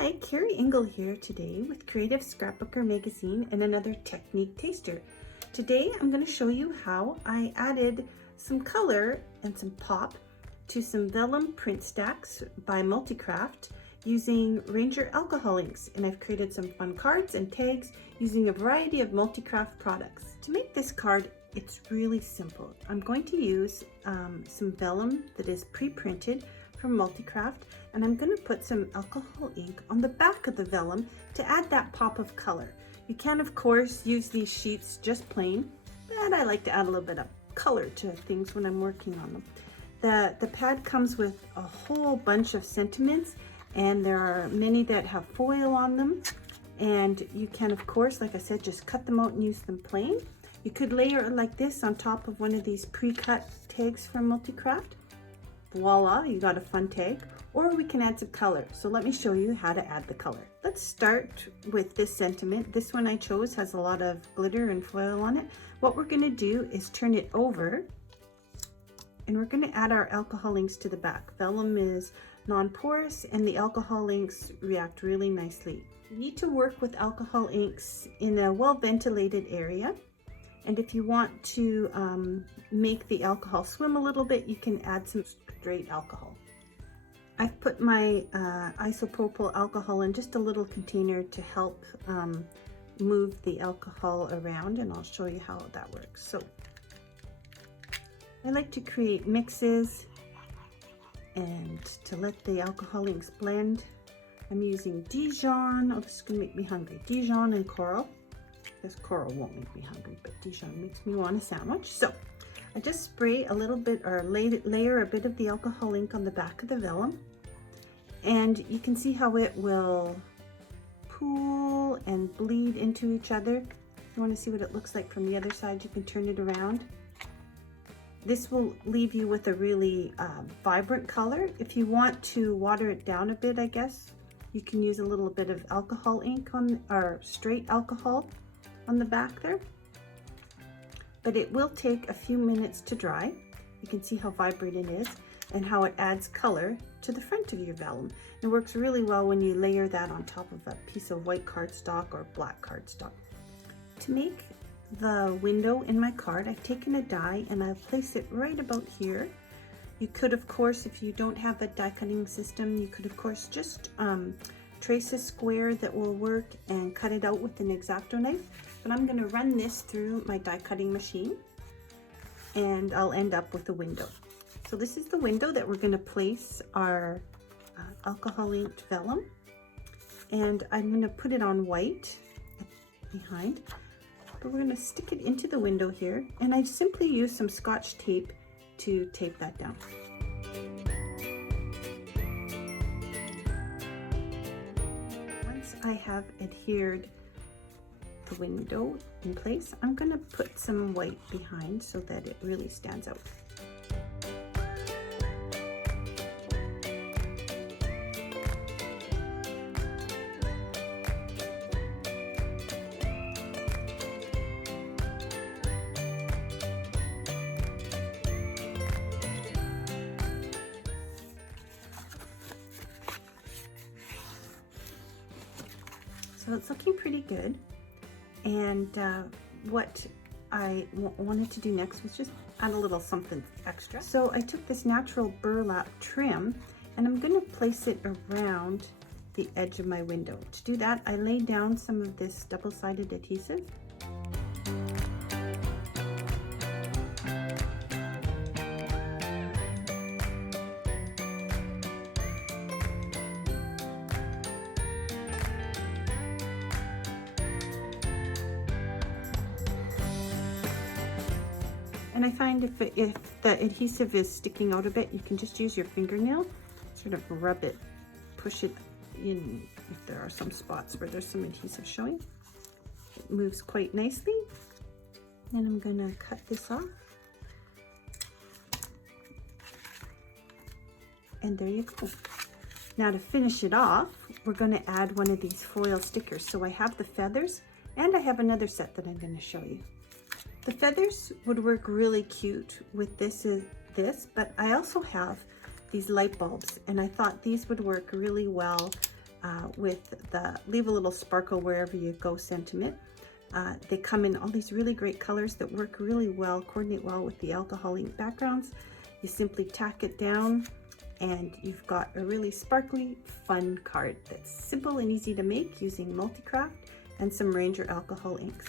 Hi, Kerry Engel here today with Creative Scrapbooker magazine and another technique taster. Today I'm going to show you how I added some color and some pop to some vellum print stacks by Multicraft using Ranger alcohol inks, and I've created some fun cards and tags using a variety of Multicraft products. To make this card, it's really simple. I'm going to use some vellum that is pre-printed from Multicraft, and I'm going to put some alcohol ink on the back of the vellum to add that pop of color. You can of course use these sheets just plain, but I like to add a little bit of color to things when I'm working on them. The pad comes with a whole bunch of sentiments, and there are many that have foil on them, and you can of course, like I said, just cut them out and use them plain. You could layer it like this on top of one of these pre-cut tags from Multicraft. Voila, you got a fun tag. Or we can add some color. So let me show you how to add the color. Let's start with this sentiment. This one I chose has a lot of glitter and foil on it. What we're going to do is turn it over, and we're going to add our alcohol inks to the back. Vellum is non-porous and the alcohol inks react really nicely. You need to work with alcohol inks in a well-ventilated area. And if you want to make the alcohol swim a little bit, you can add some straight alcohol. I've put my isopropyl alcohol in just a little container to help move the alcohol around, and I'll show you how that works. So I like to create mixes and to let the alcohol inks blend. I'm using Dijon. Oh, this is gonna make me hungry. Dijon and coral. This coral won't make me hungry, but Dijon makes me want a sandwich. So I just spray a little bit, or layer a bit of the alcohol ink on the back of the vellum, and you can see how it will pool and bleed into each other. If you want to see what it looks like from the other side, you can turn it around. This will leave you with a really vibrant color. If you want to water it down a bit, I guess you can use a little bit of alcohol ink on, or straight alcohol on the back there. But it will take a few minutes to dry. You can see how vibrant it is and how it adds color to the front of your vellum. It works really well when you layer that on top of a piece of white cardstock or black cardstock. To make the window in my card, I've taken a die and I've placed it right about here. You could of course, if you don't have a die cutting system, you could of course just trace a square that will work and cut it out with an X-Acto knife. But I'm going to run this through my die cutting machine, and I'll end up with a window. So this is the window that we're going to place our alcohol inked vellum, and I'm going to put it on white behind, but we're going to stick it into the window here, and I simply use some Scotch tape to tape that down. Once I have adhered the window in place, I'm going to put some white behind so that it really stands out. So it's looking pretty good. And what I wanted to do next was just add a little something extra. So I took this natural burlap trim, and I'm going to place it around the edge of my window. To do that, I laid down some of this double-sided adhesive. And I find if the adhesive is sticking out a bit, you can just use your fingernail, sort of rub it, push it in if there are some spots where there's some adhesive showing. It moves quite nicely. And I'm gonna cut this off. And there you go. Now to finish it off, we're gonna add one of these foil stickers. So I have the feathers, and I have another set that I'm gonna show you. The feathers would work really cute with this, but I also have these light bulbs, and I thought these would work really well with the leave a little sparkle wherever you go sentiment. They come in all these really great colors that work really well, coordinate well with the alcohol ink backgrounds. You simply tack it down and you've got a really sparkly, fun card that's simple and easy to make using Multicraft and some Ranger alcohol inks.